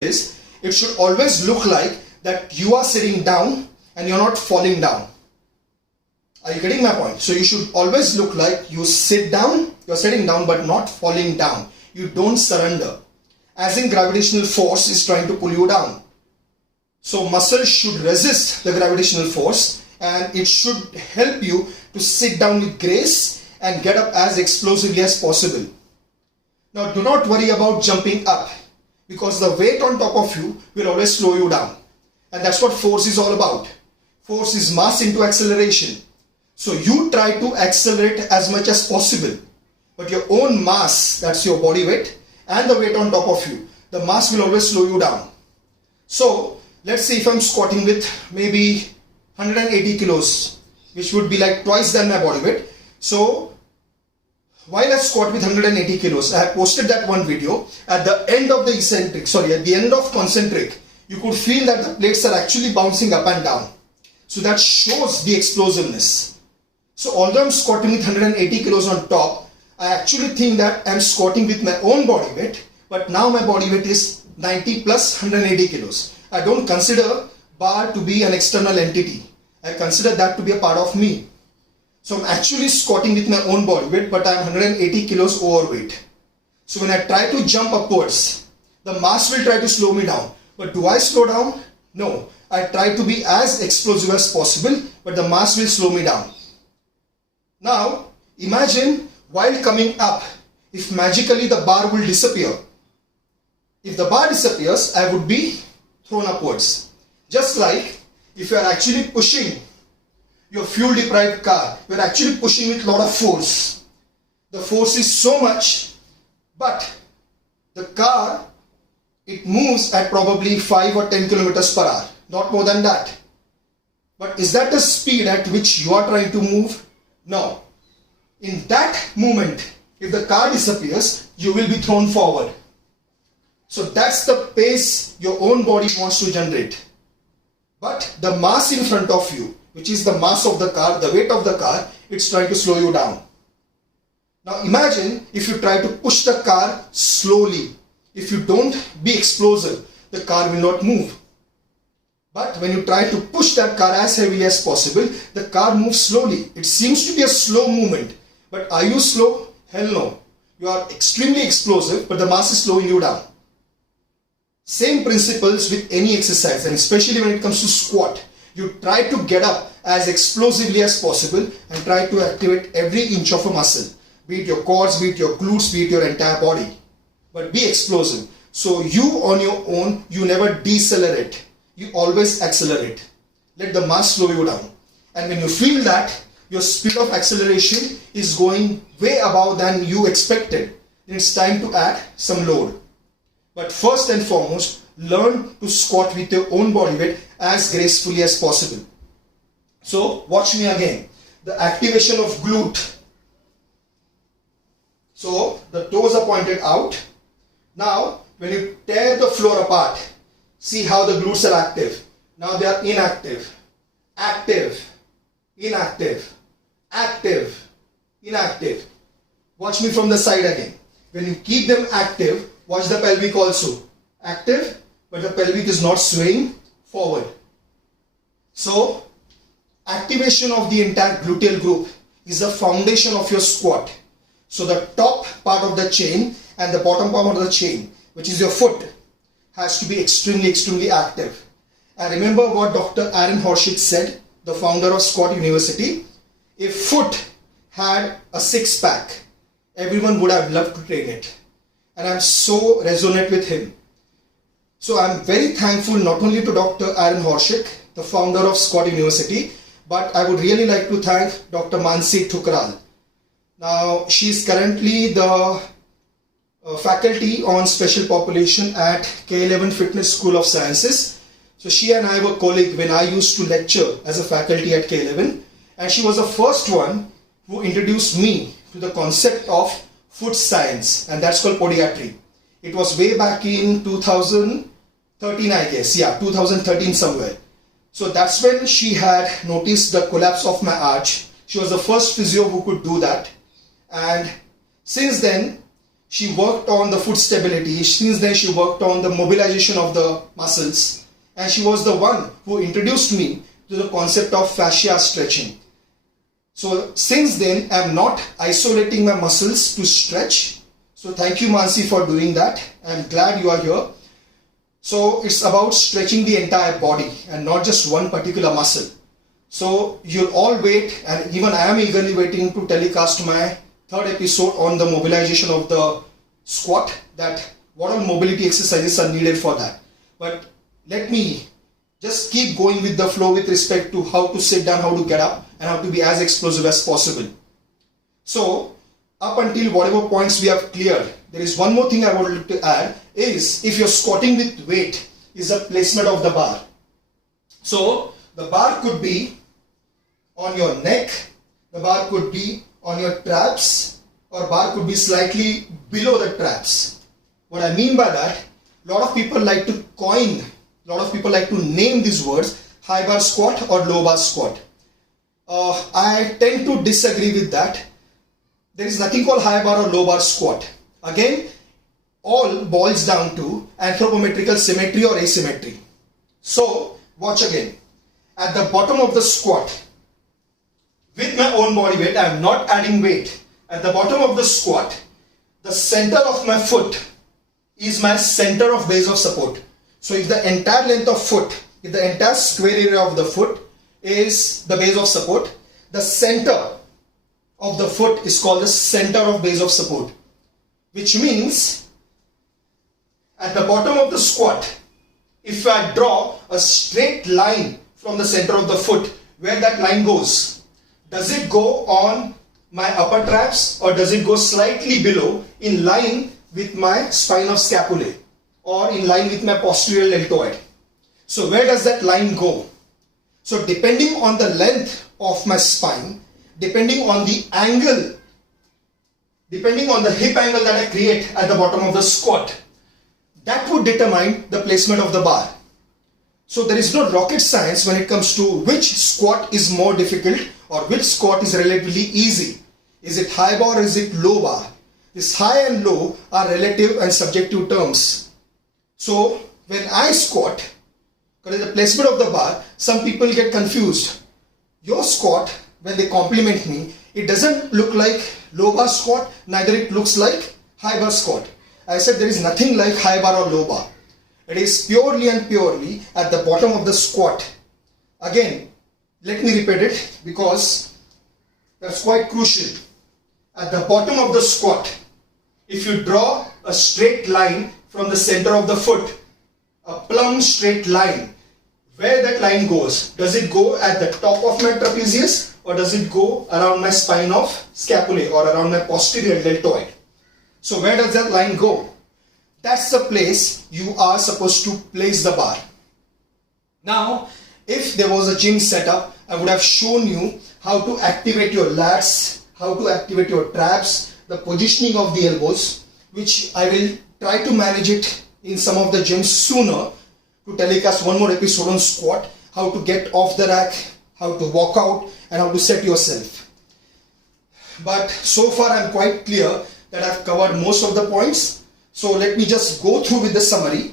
is, it should always look like that you are sitting down and you're not falling down. Are you getting my point? So you should always look like you sit down, you're sitting down but not falling down. You don't surrender. As in, gravitational force is trying to pull you down. So muscles should resist the gravitational force and it should help you to sit down with grace and get up as explosively as possible. Now do not worry about jumping up, because the weight on top of you will always slow you down. And that's what force is all about. Force is mass into acceleration. So you try to accelerate as much as possible. But your own mass, that's your body weight, and the weight on top of you, the mass will always slow you down. So let's say if I'm squatting with maybe 180 kilos, which would be like twice than my body weight. So while I squat with 180 kilos, I have posted that one video. At the end of the at the end of concentric, you could feel that the plates are actually bouncing up and down. So that shows the explosiveness. So although I'm squatting with 180 kilos on top, I actually think that I'm squatting with my own body weight, but now my body weight is 90 plus 180 kilos. I don't consider bar to be an external entity. I consider that to be a part of me. So I'm actually squatting with my own body weight, but I'm 180 kilos overweight. So when I try to jump upwards, the mass will try to slow me down. But do I slow down? No. I try to be as explosive as possible, but the mass will slow me down. Now, imagine while coming up, if magically the bar will disappear. If the bar disappears, I would be thrown upwards. Just like if you are actually pushing your fuel deprived car, you are actually pushing with a lot of force. The force is so much, but the car, it moves at probably 5 or 10 kilometers per hour, not more than that. But is that the speed at which you are trying to move? No. In that moment, if the car disappears, you will be thrown forward. So that's the pace your own body wants to generate. But the mass in front of you, which is the mass of the car, the weight of the car, it's trying to slow you down. Now imagine if you try to push the car slowly. If you don't be explosive, the car will not move. But when you try to push that car as heavily as possible, the car moves slowly. It seems to be a slow movement. But are you slow? Hell no. You are extremely explosive, but the mass is slowing you down. Same principles with any exercise, and especially when it comes to squat. You try to get up as explosively as possible and try to activate every inch of a muscle. Be it your quads, be it your glutes, be it your entire body. But be explosive. So you on your own, you never decelerate. You always accelerate. Let the mass slow you down. And when you feel that your speed of acceleration is going way above than you expected, then it's time to add some load. But first and foremost, learn to squat with your own body weight as gracefully as possible. So watch me again. The activation of glute. So the toes are pointed out. Now when you tear the floor apart, see how the glutes are active. Now they are inactive. Active. Inactive. Active. Inactive. Watch me from the side again. When you keep them active, watch the pelvic also. Active, but the pelvic is not swaying forward. So activation of the entire gluteal group is the foundation of your squat. So the top part of the chain and the bottom part of the chain, which is your foot, has to be extremely active. And remember what Dr. Aaron Horschig said, the founder of Scott University. If foot had a six-pack, everyone would have loved to train it. And I'm so resonate with him. So I'm very thankful not only to Dr. Aaron Horschig, the founder of Scott University, but I would really like to thank Dr. Mansi Thukral. Now she is currently the faculty on special population at K11 Fitness School of Sciences. So she and I were colleagues when I used to lecture as a faculty at K11, and she was the first one who introduced me to the concept of foot science, and that's called podiatry. It was way back in 2013, I guess. Yeah, 2013 somewhere. So that's when she had noticed the collapse of my arch. She was the first physio who could do that. And since then, she worked on the foot stability. Since then she worked on the mobilization of the muscles, and she was the one who introduced me to the concept of fascia stretching. So since then I am not isolating my muscles to stretch. So thank you, Mansi, for doing that. I am glad you are here. So it's about stretching the entire body and not just one particular muscle. So you'll all wait, and even I am eagerly waiting to telecast my third episode on the mobilization of the squat, that what all mobility exercises are needed for that. But let me just keep going with the flow with respect to how to sit down, how to get up, and how to be as explosive as possible. So up until whatever points we have cleared, there is one more thing I would like to add, is if you're squatting with weight, is the placement of the bar. So the bar could be on your neck, the bar could be on your traps, or bar could be slightly below the traps. What I mean by that, a lot of people like to name these words, high bar squat or low bar squat. I tend to disagree with that. There is nothing called high bar or low bar squat. Again, all boils down to anthropometrical symmetry or asymmetry. So watch again. At the bottom of the squat, with my own body weight, I am not adding weight. At the bottom of the squat, the center of my foot is my center of base of support. So if the entire length of foot, if the entire square area of the foot is the base of support, the center of the foot is called the center of base of support. Which means, at the bottom of the squat, if I draw a straight line from the center of the foot, where that line goes, does it go on my upper traps or does it go slightly below in line with my spine of scapulae or in line with my posterior deltoid? So where does that line go? So depending on the length of my spine, depending on the angle, depending on the hip angle that I create at the bottom of the squat, that would determine the placement of the bar. So there is no rocket science when it comes to which squat is more difficult or which squat is relatively easy. Is it high bar or is it low bar? This high and low are relative and subjective terms. So when I squat, the placement of the bar, some people get confused. Your squat, when they compliment me, it doesn't look like low bar squat, neither it looks like high bar squat. I said there is nothing like high bar or low bar. It is purely and purely at the bottom of the squat. Again, let me repeat it because that's quite crucial. At the bottom of the squat, if you draw a straight line from the center of the foot, a plumb straight line, where that line goes, does it go at the top of my trapezius or does it go around my spine of scapulae or around my posterior deltoid? So where does that line go? That's the place you are supposed to place the bar. Now, if there was a gym setup, I would have shown you how to activate your lats, how to activate your traps, the positioning of the elbows, which I will try to manage it in some of the gyms sooner to telecast one more episode on squat, how to get off the rack, how to walk out, and how to set yourself. But so far I'm quite clear that I've covered most of the points. So let me just go through with the summary.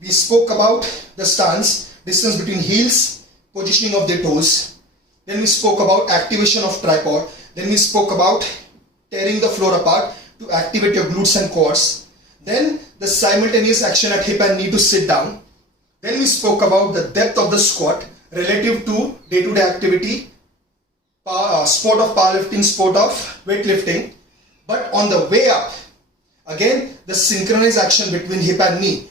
We spoke about the stance, distance between heels, positioning of the toes. Then we spoke about activation of tripod. Then we spoke about tearing the floor apart to activate your glutes and quads. Then the simultaneous action at hip and knee to sit down. Then we spoke about the depth of the squat relative to day-to-day activity, sport of powerlifting, sport of weightlifting. But on the way up, again, the synchronized action between hip and knee.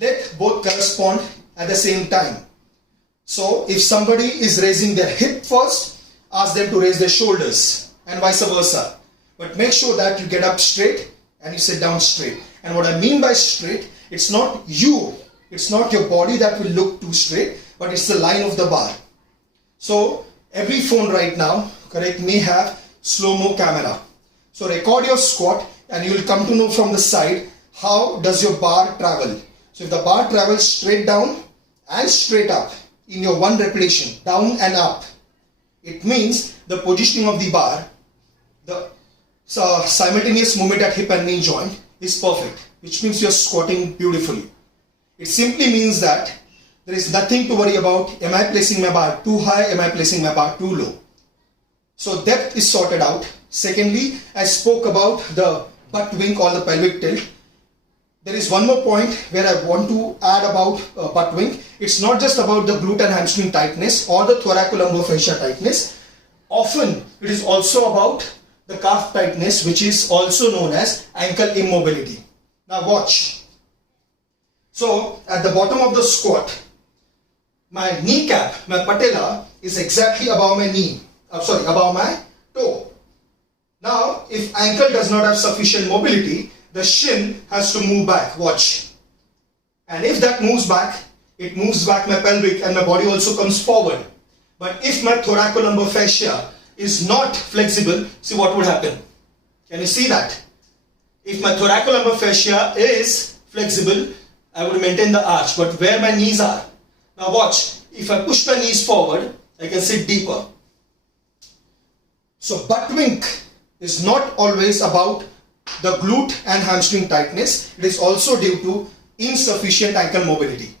Let both correspond at the same time. So if somebody is raising their hip first, ask them to raise their shoulders and vice versa. But make sure that you get up straight and you sit down straight. And what I mean by straight, it's not you, it's not your body that will look too straight, but it's the line of the bar. So every phone right now, correct, may have slow-mo camera. So record your squat and you will come to know from the side how does your bar travel. So if the bar travels straight down and straight up in your one repetition, down and up, it means the positioning of the bar, the simultaneous movement at hip and knee joint is perfect, which means you're squatting beautifully. It simply means that there is nothing to worry about. Am I placing my bar too high? Am I placing my bar too low? So depth is sorted out. Secondly, I spoke about the butt wink or the pelvic tilt. There is one more point where I want to add about butt wink. It's not just about the glute and hamstring tightness or the thoracolumbar tightness. Often it is also about the calf tightness, which is also known as ankle immobility. Now watch. So at the bottom of the squat, my kneecap, my patella is exactly above my knee. Above my toe. Now if ankle does not have sufficient mobility, the shin has to move back. Watch. And if that moves back, it moves back my pelvic and my body also comes forward. But if my thoracolumbar fascia is not flexible, see what would happen. Can you see that? If my thoracolumbar fascia is flexible, I would maintain the arch. But where my knees are, now watch. If I push my knees forward, I can sit deeper. So butt wink is not always about the glute and hamstring tightness. It is also due to insufficient ankle mobility.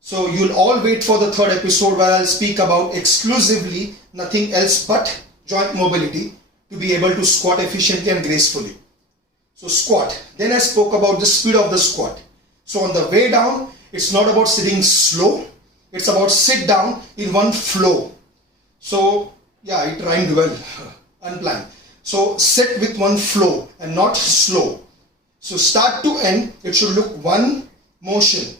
So you'll all wait for the third episode where I'll speak about exclusively nothing else but joint mobility to be able to squat efficiently and gracefully. So squat. Then I spoke about the speed of the squat. So on the way down, it's not about sitting slow. It's about sit down in one flow. So yeah, it rhymed well, unplanned. So sit with one flow and not slow. So start to end, it should look one motion.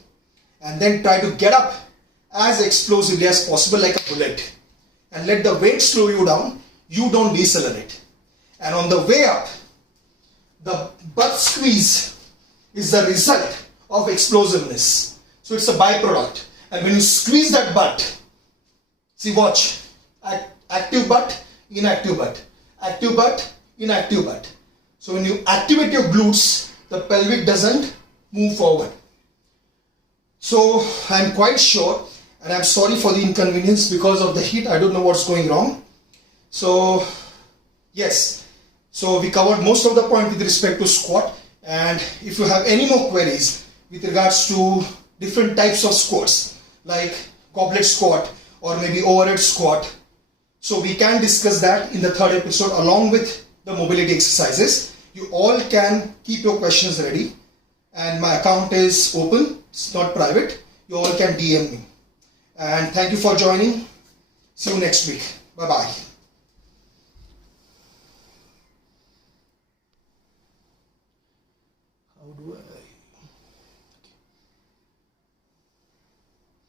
And then try to get up as explosively as possible like a bullet. And let the weight slow you down. You don't decelerate. And on the way up, the butt squeeze is the result of explosiveness. So it's a byproduct. And when you squeeze that butt, see, watch. Active butt, inactive butt. Active butt, inactive butt. So when you activate your glutes, the pelvic doesn't move forward. So I'm quite sure, and I'm sorry for the inconvenience because of the heat. I don't know what's going wrong. So yes, so we covered most of the point with respect to squat. And if you have any more queries with regards to different types of squats, like goblet squat or maybe overhead squat, so we can discuss that in the third episode along with the mobility exercises. You all can keep your questions ready, and my account is open. It's not private. You all can DM me. And thank you for joining. See you next week. Bye-bye.